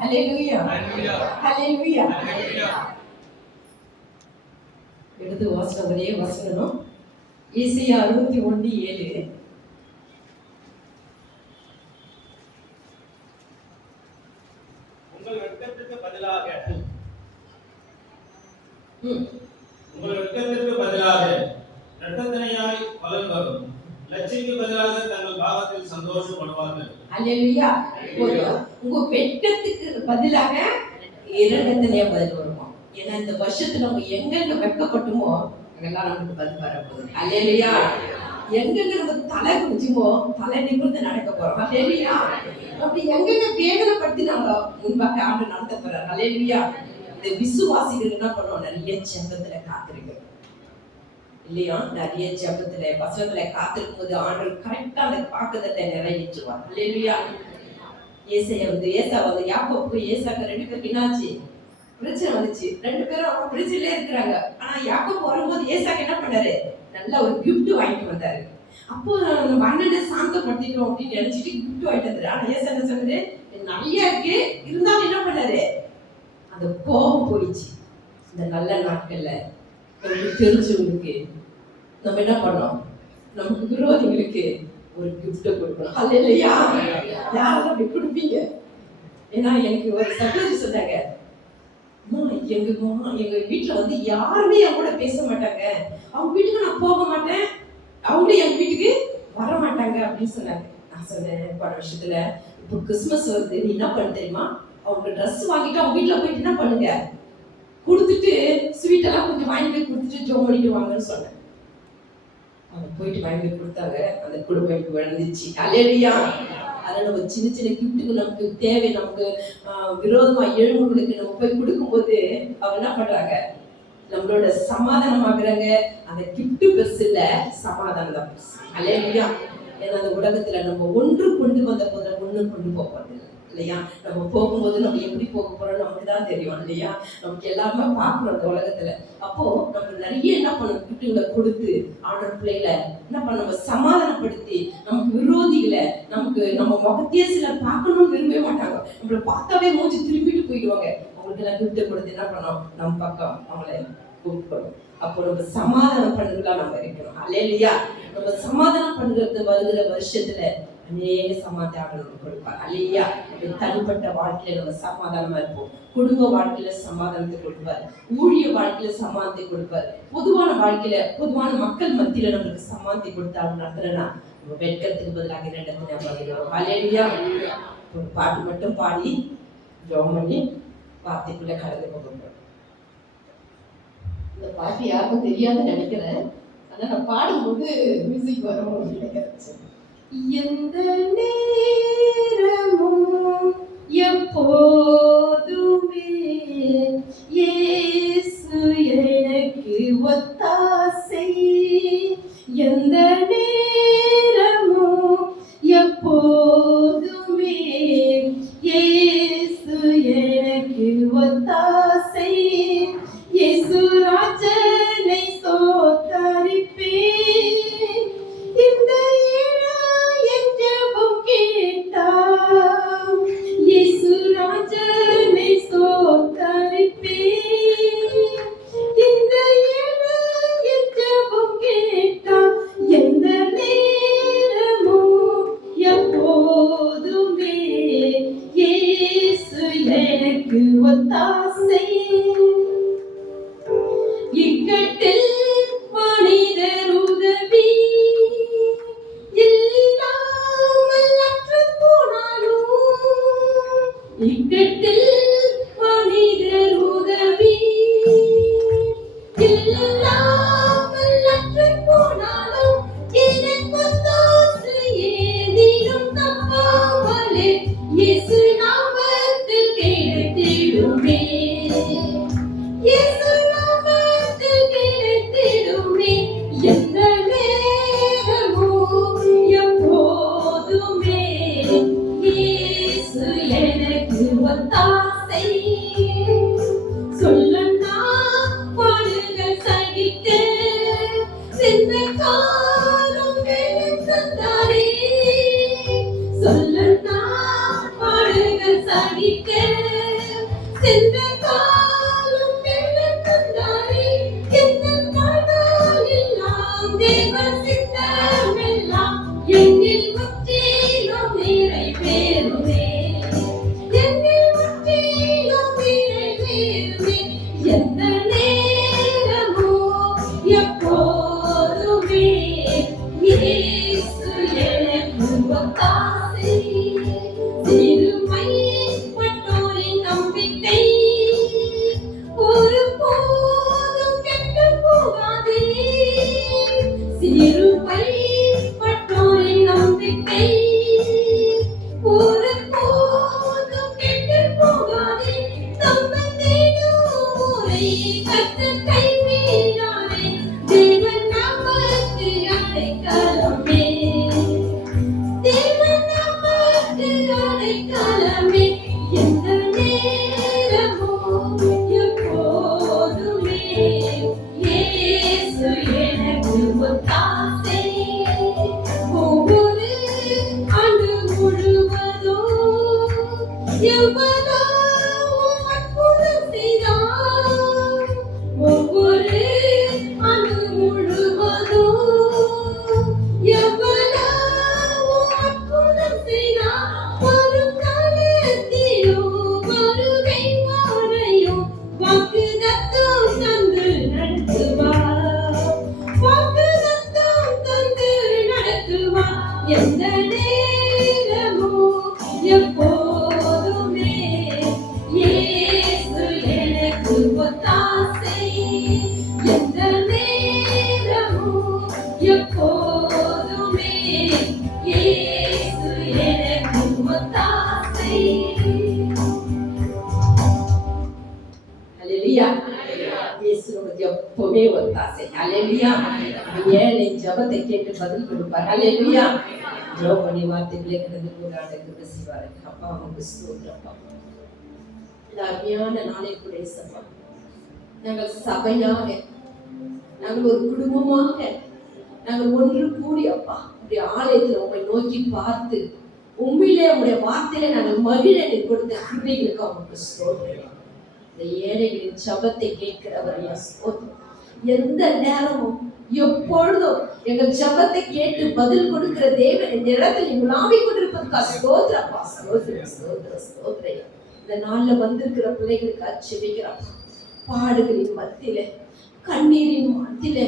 ஹல்லேலூயா, ஹல்லேலூயா. எடுத்து வாசனம் ஒரே வசனம் ஏசாயா 61:7. உங்கள் வெட்கத்திற்கு பதிலாக இரட்டத்தனையாய் பலன் வரும். லட்சிக்கு பதிலாக தங்கள் பாவத்தில் சந்தோஷப்படுவார்கள். அல்லேலூயா. உங்க வெட்கத்துக்கு பதிலாக இரட்டத்தனையா பதில் வருமா? ஏன்னா இந்த வருஷத்துல நம்ம எங்கெங்க வெட்கப்பட்டுமோ அங்கெல்லாம் நமக்கு பதில் வரப்போகுது. அல்லேலூயா. எங்கெங்க நம்ம தலை குடிச்சுமோ தலை நிமிர்ந்து நடக்க போறோம். அல்லேலூயா. அப்படி எங்கெங்க வேதனைப்படுத்தி நம்ம முன்பாக ஆண்டு நடத்த போறாரு. அல்லேலூயா. இந்த விசுவாசிகள் என்ன பண்ணுவோம்? நிறைய ஜெபத்துல காத்திருக்கிறோம் இல்லையா? நிறைய ஜெபத்துல வசனத்துல காத்திருக்கும் போது ஆண்டவர் கரெக்டா அந்த வாக்குத்தத்தை நிறைவேற்றுவார். அல்லேலூயா. ஏசா வந்து யாக்கோபுக்கு ஏசாக்கு 2 பேருக்கு என்னாச்சு? பிரச்சனை வந்துச்சு. 2 பேரும் பிரச்சனையிலே இருக்கிறாங்க. ஆனா யாக்கோபு வரும்போது ஏசாக்கு என்ன பண்ணாரு? நல்ல ஒரு கிஃப்ட் வாங்கிட்டு வந்தாரு. அப்போ நம்ம அண்ணனை சாந்தப்படுத்திட்டோம் அப்படின்னு நினைச்சிட்டு கிஃப்ட் வாங்கிட்டு வந்தாரு. ஆனா ஏசா என்ன சொன்னாரு? நிறைய இருக்கு, இருந்தாலும் என்ன பண்ணாரு? அந்த கோபம் போயிடுச்சு. இந்த நல்ல நாட்கள்ல நமக்கு தெரிஞ்சவங்களுக்கு நம்ம என்ன பண்ணோம்? நமக்கு விரோதிகளுக்கு ஒரு கிஃப்ட் கொடுக்கணும். அல்லேலூயா. யாரும் அப்படி கொடுப்பீங்க? ஏன்னா எனக்கு ஒரு சகோதரி சொன்னாங்க, எங்க வீட்டுல வந்து யாருமே என் கூட பேச மாட்டாங்க, அவங்க வீட்டுக்கு நான் போக மாட்டேன், அவங்களும் எங்க வீட்டுக்கு வர மாட்டாங்க அப்படின்னு சொன்னாங்க. நான் சொன்னேன், போன வருஷத்துல இப்போ கிறிஸ்துமஸ் வருது, நீ என்ன பண்ண தெரியுமா? அவங்க ட்ரெஸ் வாங்கிட்டு அவங்க வீட்டுல போயிட்டு என்ன பண்ணுங்க, கொடுத்துட்டு ஸ்வீட் எல்லாம் கொஞ்சம் வாங்கி போய் கொடுத்துட்டு ஜோம் பண்ணிட்டு வாங்கன்னு சொன்னேன். அவங்க போயிட்டு வாங்கி போய் கொடுத்தாங்க. அந்த குடும்பம் எனக்கு வளர்ந்துச்சு. அல்லேலூயா. அதை நம்ம சின்ன சின்ன கிஃப்ட்டுக்கு நமக்கு தேவை, நமக்கு விரோதமா எழும்புகளுக்கு நம்ம போய் கொடுக்கும்போது அவங்க என்ன பண்றாங்க? நம்மளோட சமாதானமாகறாங்க. அந்த கிஃப்ட் பெருசு இல்ல, சமாதானம் தான் பெருசு. அல்லேலூயா. ஏன்னா அந்த உலகத்துல நம்ம ஒன்று கொண்டு வந்த போது ஒன்று கொண்டு போகிறது இல்லையா? நம்ம போகும்போது நம்ம எப்படி போக போறோம் நமக்கு தான் தெரியும் இல்லையா? நமக்கு எல்லாமே பார்க்கணும் அந்த உலகத்துல. அப்போ நம்ம நிறைய என்ன பண்ணணும்? கிஃப்ட்டுகளை கொடுத்து ஆண்டவர் பிள்ளைகளை என்ன பண்ண நம்ம சமாதானப்படுத்தி, நமக்கு விரோதிகளை நமக்கு நம்ம முகத்தையே சிலர் பார்க்கணும்னு விரும்பவே மாட்டாங்க. நம்மளை பார்த்தாவே மூச்சு திரும்பிட்டு போயிடுவாங்க. அவங்களுக்கு எல்லாம் கிஃப்ட்டை கொடுத்து என்ன பண்ணோம்? நம்ம பக்கம் அவங்கள கூப்பிடணும். அப்போ நம்ம சமாதானம் பண்ணுறதுலாம் நம்ம இருக்கணும். அல்லேலூயா. நம்ம சமாதானம் பண்ணுறது வருகிற வருஷத்துல அநேக சமாதானம் கொடுப்பார். அல்லேலூயா. தனிப்பட்ட வாழ்க்கையில நம்ம சமாதானமா இருப்போம், குடும்ப வாழ்க்கையில சமாதானத்தை கொடுப்பார், ஊழிய வாழ்க்கையில சமாதானத்தை கொடுப்பார், பொதுவான வாழ்க்கையில பொதுவான மக்கள் மத்தியில நம்மளுக்கு சமாதானத்தை கொடுத்தாலும் நடத்துறேன்னா நம்ம வெட்கத்துக்கு பதிலாக இரண்டத்தை பதிலும். அல்லேலூயா. ஒரு பாட்டு மட்டும் பாடி ஜெபம் பண்ணி வார்த்தைக்குள்ள கலந்து போகிறோம். இந்த பாட்டு யாருக்கும் தெரியாதுன்னு நினைக்கிறேன். ஆனா நான் பாடும்போது மியூசிக் வரும் நினைக்கிறேன். எந்த நேரமும் எப்போதுமே இயேசு எனக்கு ஒத்தாசை. எந்த நேரமும் எப்போதுமே இயேசு எனக்கு ஒத்தாசை. இயேசு ராஜனை ஸ்தோத்தரிப்பேன். இந்த என் ஜெபம் கேட்டார். இயேசு ராஜனை ஸ்தோத்தரிப்பேன். இந்த என் ஜெபம் கேட்டார். எந்த நேரமும் எப்போதுமே இயேசு எனக்கு ஒத்தாசை. இக்கட்டில் மனிதர் உதவி இல்லாமல் அற்று போனாலும், இக்கட்டில் மனிதர் உதவி இல்லாமல் அற்று போனாலும் எனக்கு ஒத்தாசை ஏதிலும் தப்பாமலே இயேசு நாமத்தில் கிடைத்திடுமே. இயேசு நாமத்தில் கிடைத்திடுமே. எந்த நேரமும் எப்போதுமே இயேசு எனக்கு ஒத்தாசை. சொல்லனா பாடுகள் சகிக்க சின்ன காலம் தந்தாரே. சொல்லனா பாடுகள் சகிக்க சென்ற காலம் வெள்ளம் தந்தாரே எங்கள் வாழ்நாளெல்லாம் தேவ சித்தமெல்லாம் என்னில் முற்றிலும் நிறைவேறுமே. என்னில் முற்றிலும் நிறைவேறுமே. எந்த நேரமோ எப்போதுமே இயேசு எனக்கு ஒத்தாசை. சிறுமைப்பட்டோரின் நம்பிக்கை ஒருபோதும் கெட்டுப் போகாதே. சிறுமைப்பட்டோரின் நம்பிக்கை ஒருபோதும் கெட்டுப் போகாதே. தம்மைத் தேடுவோரை கர்த்தர் கைவிடாரே. தேவன் நமக்கு அடைக்கலமே. தேவன் நமக்கு அடைக்கலமே. எந்த நேரமோ எப்போதுமே இயேசு எனக்கு ஒத்தாசை. ஒவ்வொரு ஆண்டு முழுவதும் எவ்வளோ அற்புதம் செய்தார். ஒவ்வொரு ஆண்டு முழுவதும் எவ்வளோ அற்புதம் செய்தார். ஒரு காலத்திலும் வருகை வரையும் வாக்குத்தத்தம் தந்து நடத்துவார். வாக்குத்தத்தம் தந்து நடத்துவார். எந்த நேரமோ எப்போதுமே இயேசு எனக்கு ஒத்தாசை. எந்த நேரமோ எப்போதுமே இயேசு எனக்கு ஒத்தாசை. ஹல்லேலூயா. இயேசு நமக்கு எப்பவுமே ஒத்தாசை. ஹல்லேலூயா. ஏழை ஜெபத்தை கேட்டு பதில் கொடுப்பார். ஹல்லேலூயா. ஜெபம் பண்ணி வார்த்தைகளை கடந்து போராட கிருபை செய்வார். அப்பா உமக்கு ஸ்தோத்திரம். இந்த அருமையான நாளை கூட இயேசப்பா, நாங்கள் சபையாக, நாங்கள் ஒரு குடும்பமாக, நாங்கள் ஒன்று கூடி அப்பா உடைய ஆலயத்தில் உம்மை நோக்கி பார்த்து உண்மையிலே உடைய வார்த்தையில நாங்கள் மகிழ நீர் கொடுத்த கிருபைகளுக்கு அவங்களுக்கு ஸ்தோத்திரம். இந்த ஏழைகளின் ஜெபத்தை கேட்கிறவர் ஸ்தோத்திரம். எந்த நேரமும் எப்பொழுதும் எங்கள் ஜெபத்தை கேட்டு பதில் கொடுக்கிற தேவன் இந்த இடத்தில் உலாவிக் கொண்டிருப்பதற்காக ஸ்தோத்திரப்பா. ஸ்தோத்திரம் ஸ்தோத்திரம் ஸ்தோத்திரம். இந்த நாள்ல வந்திருக்கிற பிள்ளைகளுக்கு அச்சபிக்கிறப்பா, பாடுகளின் மத்தியில, கண்ணீரின் மத்தியில,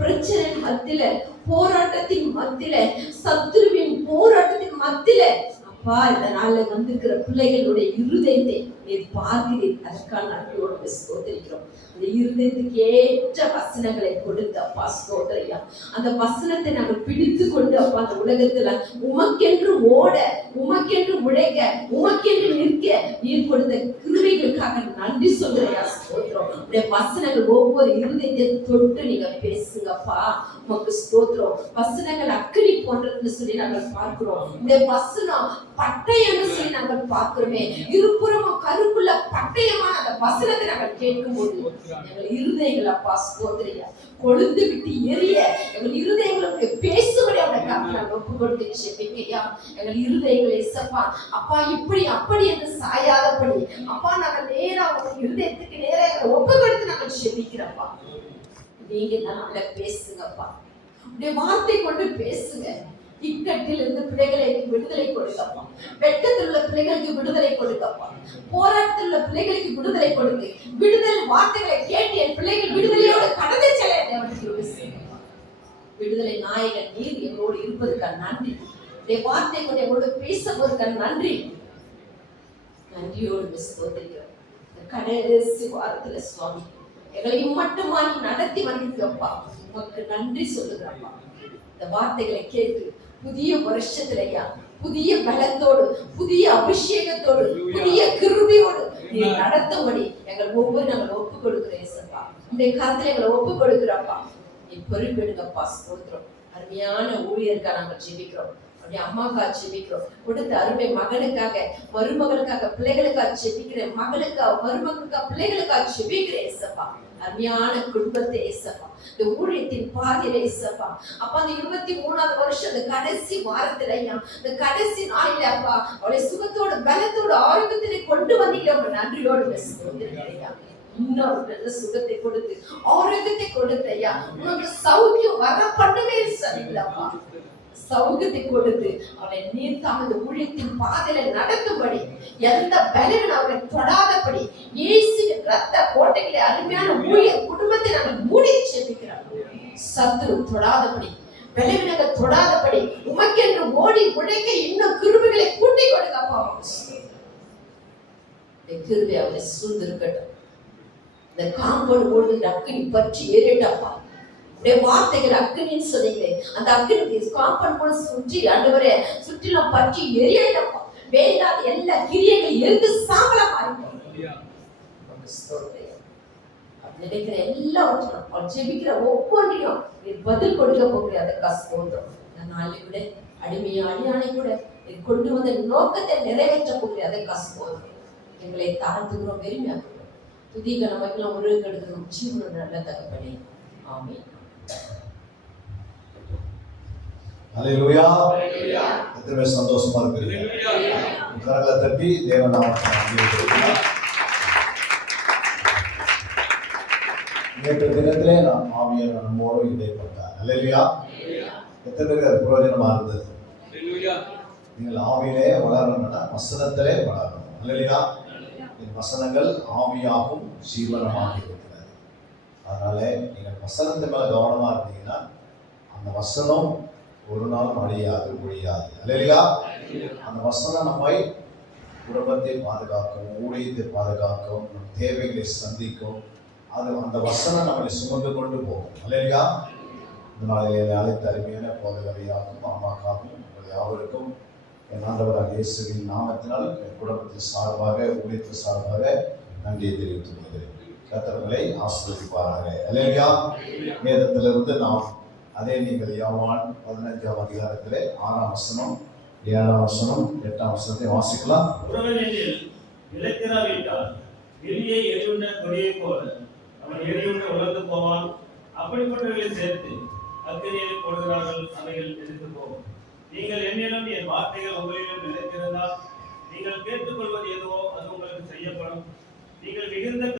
பிரச்சனை மத்தியில, போராட்டத்தின் மத்தியில, சத்துருவின் போராட்டத்தின் மத்தியில அப்பா இந்த நாள்ல வந்திருக்கிற பிள்ளைகளுடைய இருதயத்தை நீர் பார்க்கிறீர். அதற்கான நன்றியோடு ஸ்தோத்திரிக்கிறோம். அந்த இருதயத்துக்கு ஏற்ற வசனங்களை கொடுத்து அப்பா ஸ்தோத்திரியா. அந்த வசனத்தை நாங்கள் பிடித்து கொண்டு அப்பா அந்த உலகத்துல உமக்கென்று ஓட, உமக்கென்று உழைக்க, உமக்கென்று நிற்க நீர் கொடுத்த கிருபைகளுக்காக நன்றி சொல்றியா ஸ்தோத்திரம். உடைய வசனங்கள் ஒவ்வொரு இருதயத்தை தொட்டு நீங்க பேசுங்கப்பா. உமக்கு ஸ்தோத்திரம். வசனங்கள் அக்கினி போன்றதுன்னு சொல்லி நாங்கள் பார்க்கிறோம். இந்த வசனம் பட்டயம்னு சொல்லி நாங்கள் பார்க்கிறோமே. இருபுறமும் கருக்குள்ள பட்டயமான அந்த வசனத்தை நாங்கள் கேட்கும் போது எங்கள் இருதயங்கள் அப்பா ஸ்தோத்திரியா கொழுந்து விட்டு எரிய எங்கள் இருதயங்களுக்கு பேசும்படி அவனை காத்து நாங்கள் ஒப்பு கொடுத்து செபிக்கையா. எங்கள் இருதயங்களை இசப்பா அப்பா இப்படி அப்படி என்று சாயாதபடி அப்பா நாங்கள் நேரா உங்க இருதயத்துக்கு நேரா எங்களை ஒப்பு கொடுத்து நாங்கள் செபிக்கிறப்பா. நீங்க தான் பேசுங்கப்பா. உடைய வார்த்தை கொண்டு பேசுங்க. இக்கட்டில் இருந்து பிள்ளைகளுக்கு விடுதலை கொடுக்கப்பா. வெட்கத்தில் உள்ள பிள்ளைகளுக்கு விடுதலை கொடுக்கப்பா. போராட்டத்தில் உள்ள பிள்ளைகளுக்கு விடுதலை கொடுங்க. விடுதலை வார்த்தைகளை கேட்டு என் பிள்ளைகள் விடுதலையோடு கடந்து செல்ல விடுதலை நாயகன் நீர் எங்களோடு இருப்பதற்கான நன்றி. வார்த்தை கொண்டு எங்களோடு பேசுவதற்கான நன்றி. நன்றியோடு ஸ்தோத்திரிக்கிறோம். கடைசி வாரத்துல சுவாமி எங்களையும் மட்டுமா நீ நடத்தி வந்திருக்கப்பா. உமக்கு நன்றி சொல்லுகிறப்பா. இந்த வார்த்தைகளை கேட்டு புதிய வருஷத்துலயா புதிய பலத்தோடு, புதிய அபிஷேகத்தோடு, புதிய கிருபையோடு நீ நடத்தும்படி எங்கள் ஒவ்வொரு நாங்கள் ஒப்பு கொடுக்கிறேன். இந்த கருத்துல எங்களை ஒப்பு கொடுக்கிறப்பா. நீ பொறுப்பெடுங்கப்பா. ஸ்தோத்திரம். அருமையான ஊழியருக்கா நாங்கள் ஜெபிக்கிறோம். அப்படியே அம்மாக்காக ஜெபிக்கிறோம். கொடுத்த அருமை மகனுக்காக, மருமகளுக்காக, பிள்ளைகளுக்காக ஜெபிக்கிறேன். மகளுக்காக, மருமகளுக்காக, பிள்ளைகளுக்காக ஜெபிக்கிறேன் ஏசப்பா. அருமையான குடும்பத்தை ஏசப்பா, இந்த ஊழியத்தின் பாதையில ஏசப்பா அப்பா, அந்த 23வது வருஷம் அந்த கடைசி வாரத்துல ஐயா, இந்த கடைசி நாளில அப்பா அவளை சுகத்தோட பலத்தோட ஆரோக்கியத்திலே கொண்டு வந்தீங்க. அவங்க நன்றியோடு ஐயா, இன்னொரு நல்ல சுகத்தை கொடுத்து ஆரோக்கியத்தை கொடுத்து ஐயா, உனக்கு சௌக்கியம் வர பண்ணவே சரியில்லப்பா. சௌகத்தை கொடுத்து அவளை நீர்த்தாம இந்த ஊழியத்தின் பாதையில நடக்கும்படி, எந்த பலவீனம் அவளை தொடாதபடி இயேசுவின் ரத்த கோட்டைகளை அருமையான ஊழிய குடும்பத்தை நாங்கள் மூடி ஜெபிக்கிறோம். சத்துரு தொடாதபடி, பலவீனங்கள் தொடாதபடி உமக்கென்று ஓடி உழைக்க இன்னும் கிருபைகளை கூட்டி கொடுக்கப்பா. இந்த கிருபை அவளை சூழ்ந்திருக்கட்டும். இந்த காம்பவுண்ட் போடு அக்கினி பற்றி ஏறிட்டப்பா. வார்த்தைகள் அக்கினின்னு சொன்னீங்களே, அந்த அக்கினி காம்பவுண்ட் போல சுற்றி ஆண்டவரே சுற்றிலும் பற்றி எரியட்டப்பா. வேண்டாத எல்லா கிரியைகள் எரிந்து சாம்பலா மாறிப்போம். நினைக்கிற எல்லாவற்றும் ஜெபிக்கிற ஒவ்வொன்றையும் பதில் கொடுக்க போகிற அதுக்காக ஸ்தோத்திரம். நாளை கூட அடிமையா அடியானை கூட கொண்டு வந்த நோக்கத்தை நிறைவேற்ற போகிற அதுக்காக ஸ்தோத்திரம். எங்களை தாழ்த்துகிறோம், பெருமையாக்குகிறோம். துதிக்க நமக்கெல்லாம் உருவம் எடுக்கணும். ஜீவனோட நல்ல தகப்பனே, ஆமென். ஹல்லேலூயா. எத்தனை சந்தோஷமா இருக்கிறீங்க? கரங்களை தட்டி தேவன் நாமத்தை நேற்று தினத்திலே நாம் ஆவியானவர் நம்மோடு இடைப்பட்டார். ஹல்லேலூயா. எத்தனை பேருக்கு அது பிரயோஜனமா இருந்தது? நீங்கள் ஆவியிலே வளரணும்னா வசனத்திலே வளரணும். ஹல்லேலூயா. வசனங்கள் ஆவியாகும் ஜீவனமாக இருக்கிறது. அதனால நீங்கள் வசனத்தை மேல கவனமா இருந்தீங்கன்னா அந்த வசனம் ஒரு நாளும் அழியாது, ஒழியாது. ஹல்லேலூயா. அந்த வசனம் நம்மை குடும்பத்தை பாதுகாக்கும், ஊழியத்தை பாதுகாக்கும், நம் தேவைகளை சந்திக்கும். அது அந்த வசனம் நம்மளை சுமந்து கொண்டு போகும். ஹல்லேலூயா. இந்த நாளிலே அழைத்த அருமையான போதகரையாகும் அம்மாக்காகவும் உங்கள் யாவருக்கும் என் ஆண்டவராக இயேசுவின் நாமத்தினால் என் குடும்பத்தின் சார்பாக, ஊழியத்தின் சார்பாக நன்றியை தெரிவித்துக் கொள்கிறேன். கர்த்தர்களை ஆசீர்வதிப்பாராக. ஹல்லேலூயா. வேதத்திலிருந்து நாம் அதே நீங்கள் யோவான் 15ஆம் அதிகாரத்திலே 6ஆம் வசனம், 7ஆம் வசனம், 8ஆம் வசனத்தை வாசிக்கலாம். உறவினில் இலக்கிராவிட்டால் வெளியே எரியுண்ட கொடியை போல அவன் எரியுண்ட உலர்ந்து போவான். அப்படிப்பட்டவர்களை சேர்த்து அக்கினியில் போடுகிறார்கள், அவைகள் எரிந்து போகும். நீங்கள் என்னிலும் என் வார்த்தைகள் உங்களிலும் நிலைத்திருந்தால் நீங்கள் கேட்டுக்கொள்வது எதுவோ அது உங்களுக்கு செய்யப்படும். நீங்கள் மிகுந்த